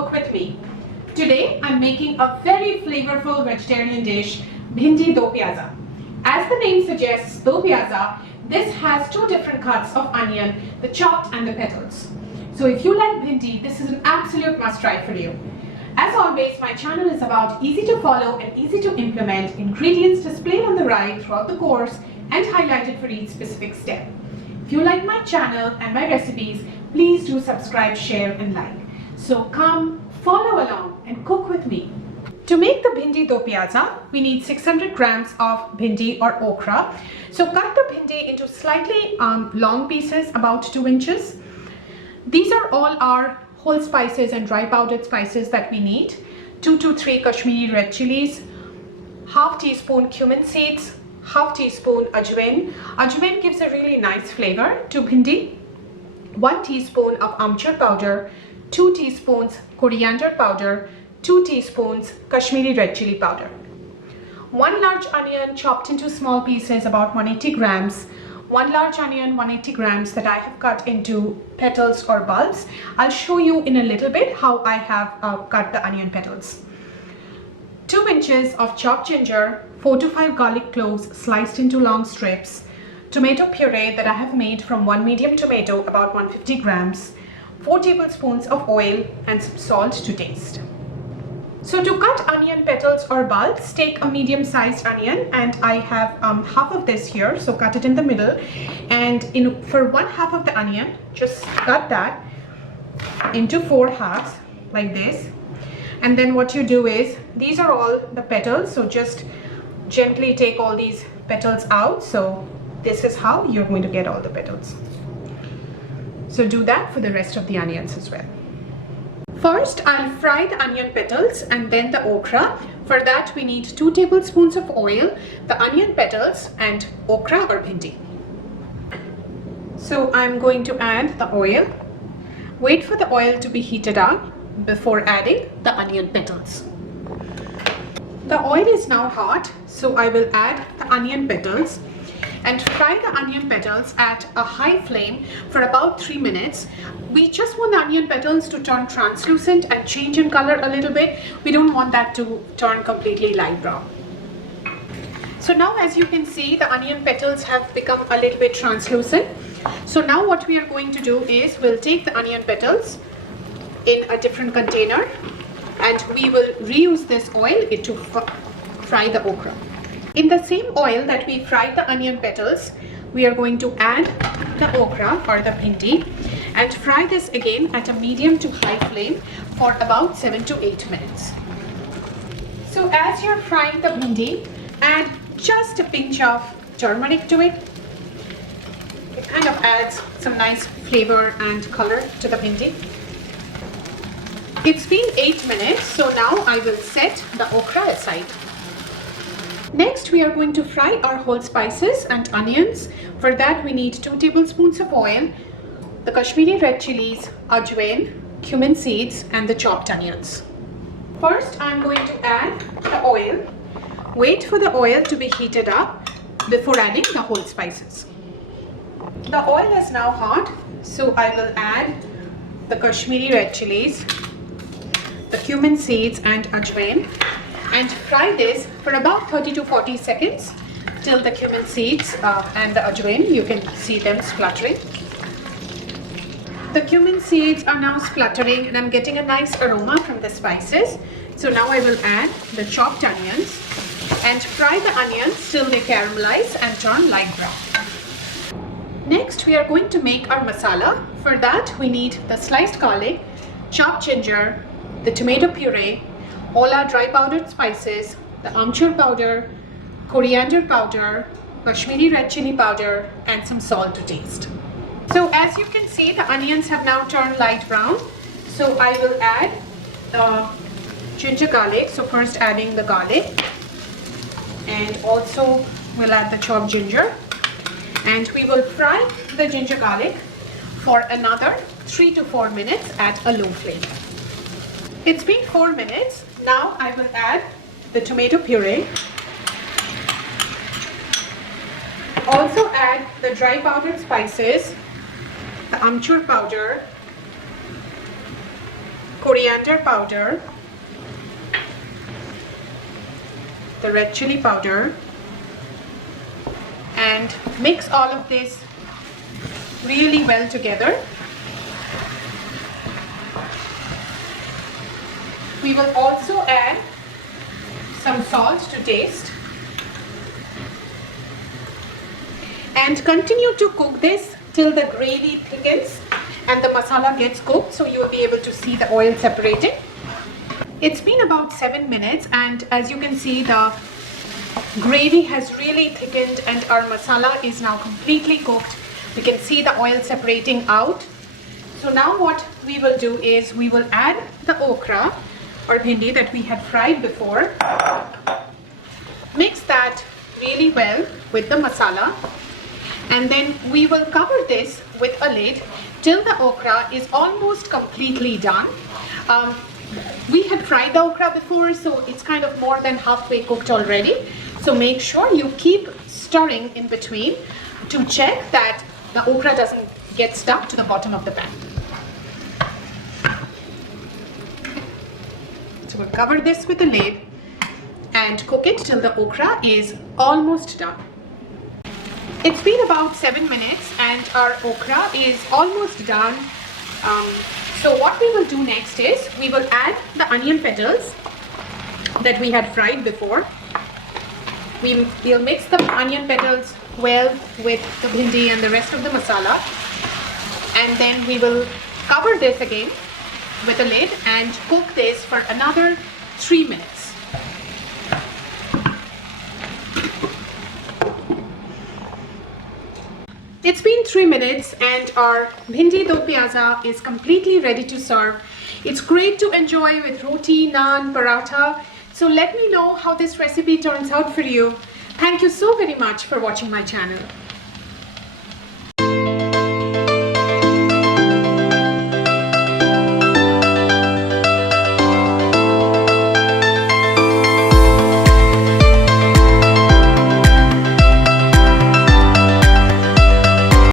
Cook with me. Today I'm making a very flavorful vegetarian dish, Bhindi do Pyaza. As the name suggests, do Pyaza, this has two different cuts of onion, the chopped and the petals. So if you like Bhindi, this is an absolute must try for you. As always, my channel is about easy to follow and easy to implement ingredients displayed on the right throughout the course and highlighted for each specific step. If you like my channel and my recipes, please do subscribe, share and like. So come, follow along and cook with me. To make the Bhindi do Pyaza, we need 600 grams of bhindi or okra. So cut the bhindi into slightly long pieces, about 2 inches. These are all our whole spices and dry powdered spices that we need. 2 to 3 Kashmiri red chilies, half teaspoon cumin seeds, half teaspoon ajwain. Ajwain gives a really nice flavor to bhindi. 1 teaspoon of amchur powder, 2 teaspoons coriander powder, 2 teaspoons Kashmiri red chili powder. 1 large onion chopped into small pieces, about 180 grams. 1 large onion, 180 grams that I have cut into petals or bulbs. I'll show you in a little bit how I have cut the onion petals. 2 inches of chopped ginger, 4 to 5 garlic cloves sliced into long strips, tomato puree that I have made from 1 medium tomato, about 150 grams, 4 tablespoons of oil and some salt to taste. So to cut onion petals or bulbs, take a medium-sized onion, and I have half of this here, so cut it in the middle, and for 1/2 of the onion, just cut that into 4 halves like this. And then what you do is, these are all the petals, so just gently take all these petals out. So this is how you're going to get all the petals. So do that for the rest of the onions as well. First, I'll fry the onion petals and then the okra. For that, we need 2 tablespoons of oil, the onion petals and okra or bhindi. So I'm going to add the oil. Wait for the oil to be heated up before adding the onion petals. The oil is now hot, so I will add the onion petals and fry the onion petals at a high flame for about 3 minutes. We just want the onion petals to turn translucent and change in color a little bit. We don't want that to turn completely light brown. So now, as you can see, the onion petals have become a little bit translucent. So now what we are going to do is, we'll take the onion petals in a different container and we will reuse this oil to fry the okra. In the same oil that we fried the onion petals, we are going to add the okra or the bhindi and fry this again at a medium to high flame for about 7 to 8 minutes. So as you're frying the bhindi, add just a pinch of turmeric to it. It kind of adds some nice flavor and color to the bhindi. It's been 8 minutes, so now I will set the okra aside. Next, we are going to fry our whole spices and onions. For that, we need 2 tablespoons of oil, the Kashmiri red chilies, ajwain, cumin seeds and the chopped onions. First, I'm going to add the oil. Wait for the oil to be heated up before adding the whole spices. The oil is now hot, so I will add the Kashmiri red chilies, the cumin seeds and ajwain, and fry this for about 30 to 40 seconds till the cumin seeds and the ajwain, you can see them spluttering. The cumin seeds are now spluttering and I'm getting a nice aroma from the spices. So now I will add the chopped onions and fry the onions till they caramelize and turn light brown. Next, we are going to make our masala. For that, we need the sliced garlic, chopped ginger, the tomato puree, all our dry powdered spices, the amchur powder, coriander powder, Kashmiri red chili powder and some salt to taste. So as you can see, the onions have now turned light brown. So I will add the ginger garlic. So first adding the garlic, and also we'll add the chopped ginger, and we will fry the ginger garlic for another 3 to 4 minutes at a low flame. It's been 4 minutes. Now I will add the tomato puree. Also add the dry powdered spices, the amchur powder, coriander powder, the red chili powder, and mix all of this really well together. We will also add some salt to taste and continue to cook this till the gravy thickens and the masala gets cooked, so you will be able to see the oil separating. It's been about 7 minutes, and as you can see, the gravy has really thickened and our masala is now completely cooked. You can see the oil separating out. So now what we will do is we will add the okra or bhindi that we had fried before. Mix that really well with the masala, and then we will cover this with a lid till the okra is almost completely done. We had fried the okra before, so it's kind of more than halfway cooked already. So make sure you keep stirring in between to check that the okra doesn't get stuck to the bottom of the pan. So we'll cover this with a lid and cook it till the okra is almost done. It's been about 7 minutes and our okra is almost done. So what we will do next is we will add the onion petals that we had fried before. We'll mix the onion petals well with the bhindi and the rest of the masala, and then we will cover this again with a lid and cook this for another 3 minutes. It's been 3 minutes and our bhindi do pyaza is completely ready to serve. It's great to enjoy with roti, naan, paratha. So let me know how this recipe turns out for you. Thank you so very much for watching my channel.